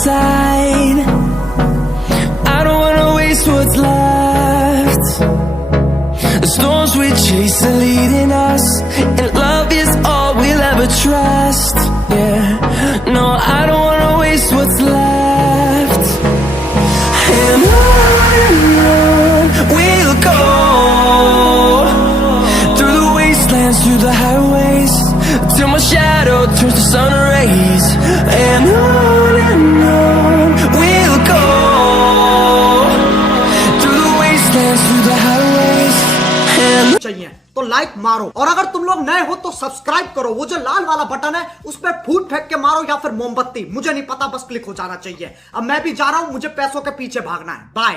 inside. I don't wanna waste what's left. The storms we chase are leading us, and love is all we'll ever trust. Yeah, no, I don't wanna waste what's left. And on we'll go, through the wastelands, through the highways, till my shadow turns to sun rays. And on we'll go, through the wastelands, through the highways. चाहिए तो like मारो, और अगर तुम लोग नए हो तो सब्सक्राइब करो। वो जो लाल वाला बटन है उस पर फूट फेंक के मारो या फिर मोमबत्ती, मुझे नहीं पता, बस क्लिक हो जाना चाहिए। अब मैं भी जा रहा हूं, मुझे पैसों के पीछे भागना है। बाय।